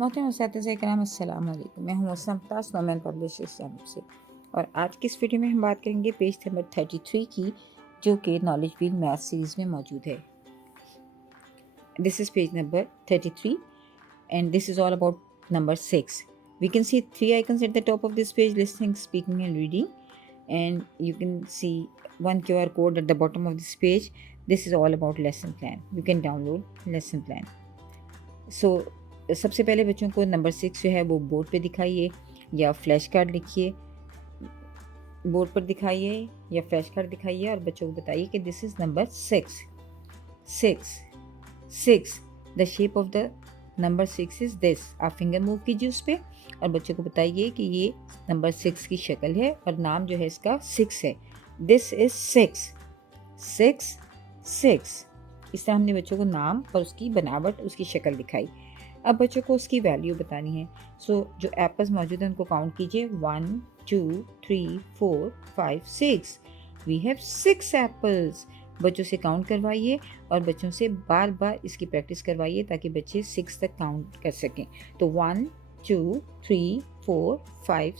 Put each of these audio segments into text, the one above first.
मोहतरम उस्ताद-ए किराम अस्सलाम वालेकुम। मैं हूँ मुस्लिम मुमताज़ नोमैन पब्लिशर्स चैनल से और आज की इस वीडियो में हम बात करेंगे पेज नंबर 33 की, जो कि नॉलेज व्हील मैथ सीरीज़ में मौजूद है। This is page number 33 and this is all about number 6. We can see 3 icons at the top of this page: listening, speaking and reading, and you can see one QR code at the bottom of this page. This is all about lesson plan. You can download lesson plan. So सबसे पहले बच्चों को number 6 जो है वो board पे दिखाइए या फ्लैश कार्ड लिखिए, बोर्ड पर दिखाइए या फ्लैश कार्ड दिखाइए और बच्चों को बताइए कि this is number 6। 6 the shape of the number 6 is this. आप फिंगर मूव कीजिए उस पर और बच्चों को बताइए कि ये नंबर 6 की शक्ल है और नाम जो है इसका 6 है। This is 6। इस तरह हमने बच्चों को नाम और उसकी बनावट, उसकी शक्ल दिखाई। अब बच्चों को उसकी वैल्यू बतानी है। सो जो एप्पल्स मौजूद हैं उनको काउंट कीजिए। 1 2 3 4 5 6। We have 6 apples. बच्चों से काउंट करवाइए और बच्चों से बार बार इसकी प्रैक्टिस करवाइए ताकि बच्चे 6 तक काउंट कर सकें। तो 1 2 3 4 5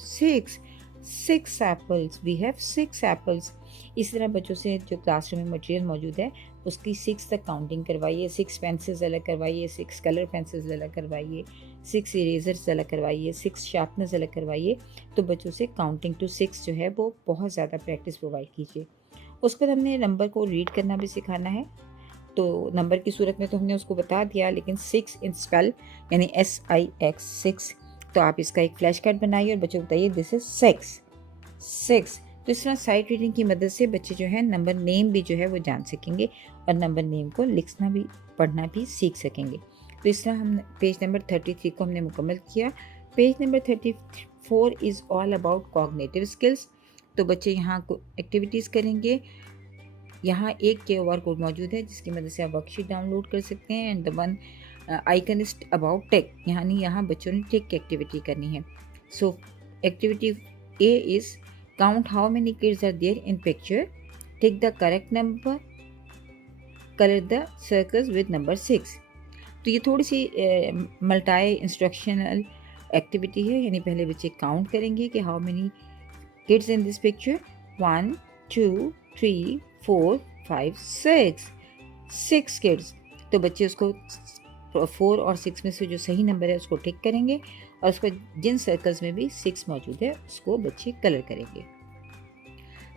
6 एप्पल्स। We have 6 apples. इस तरह बच्चों से जो क्लासरूम में मटेरियल मौजूद है उसकी 6 तक काउंटिंग करवाइए। 6 पेंसिल्स अलग करवाइए, 6 कलर पेंसिल्स अलग करवाइए, 6 इरेजर्स अलग करवाइए, 6 शार्पनर्स अलग करवाइए। तो बच्चों से काउंटिंग टू 6 जो है वो बहुत ज़्यादा प्रैक्टिस प्रोवाइड कीजिए। उसके बाद हमने नंबर को रीड करना भी सिखाना है। तो नंबर की सूरत में तो हमने उसको बता दिया, लेकिन 6 इन स्पेल यानी SIX 6। तो आप इसका एक फ्लैश कार्ड बनाइए और बच्चों को बताइए दिस इज 6। तो इस तरह साइट रीडिंग की मदद से बच्चे जो है नंबर नेम भी जो है वो जान सकेंगे और नंबर नेम को लिखना भी पढ़ना भी सीख सकेंगे। तो इस तरह हम पेज नंबर 33 को हमने मुकम्मल किया। Page number 34 is all about cognitive skills. तो बच्चे यहाँ को एक्टिविटीज़ करेंगे। यहाँ एक QR कोड मौजूद है जिसकी मदद से आप वर्कशीट डाउनलोड कर सकते हैं। And the one icon is about tech, यानी यहाँ बच्चों ने टेक की एक्टिविटी करनी है। सो activity A is count how many kids are there in picture, take the correct number, color the circles with number 6। तो ये थोड़ी सी मल्टाई इंस्ट्रक्शनल एक्टिविटी है, यानी पहले बच्चे काउंट करेंगे कि how many kids in this picture. 1 2 3 4 5 6 kids. तो बच्चे उसको 4 और 6 में से जो सही नंबर है उसको टिक करेंगे और उसको जिन सर्कल्स में भी 6 मौजूद है उसको बच्चे कलर करेंगे।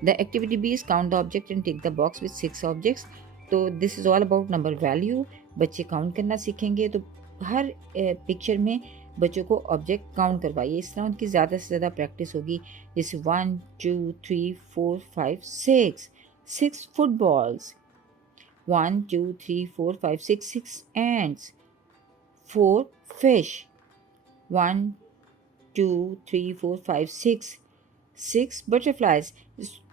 The activity B is count the object and tick the box with 6 objects. तो this is all about number value. बच्चे काउंट करना सीखेंगे। तो हर पिक्चर में बच्चों को ऑब्जेक्ट काउंट करवाइए, इस तरह उनकी ज़्यादा से ज़्यादा प्रैक्टिस होगी। जैसे 1 2 3 4 5 6 फुटबॉल्स, 1 2 3 4 5 6 ants, 4 fish, 1 2 3 4 5 6 बटरफ्लाइज।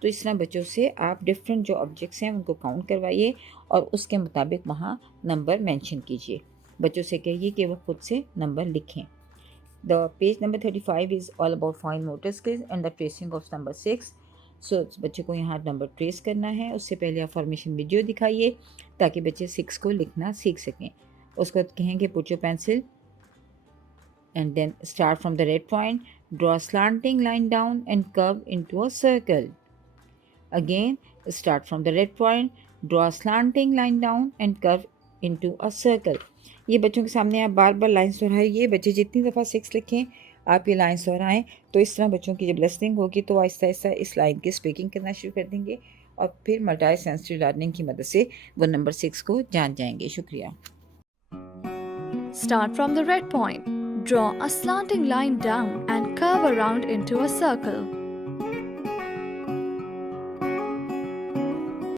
तो इस तरह बच्चों से आप डिफरेंट जो ऑब्जेक्ट्स हैं उनको काउंट करवाइए और उसके मुताबिक वहाँ नंबर मेंशन कीजिए। बच्चों से कहिए कि वो खुद से नंबर लिखें। The page number 35 is all about fine motor skills and the tracing of number 6। सो बच्चों को यहाँ नंबर ट्रेस करना है। उससे पहले आप फॉर्मेशन वीडियो दिखाइए ताकि बच्चे 6 को लिखना सीख सकें। उसके बाद कहेंगे put your pencil and then start from the red point, draw a slanting line down and curve into a circle. Again, start from the red point, draw a slanting line down and curve into a circle. ये बच्चों के सामने आप बार बार lines दोहराइए। बच्चे जितनी दफ़ा 6 लिखें आप ये लाइन्स दोहराएं। तो इस तरह बच्चों की जब लिसनिंग होगी तो आहिस्ता आहिस्ता इस लाइन की स्पीकिंग करना शुरू कर देंगे और फिर मल्टी सेंसरी लर्निंग की मदद से वो नंबर 6 को जान जाएंगे। शुक्रिया। Start from the red point. Draw a slanting line down and curve around into a circle.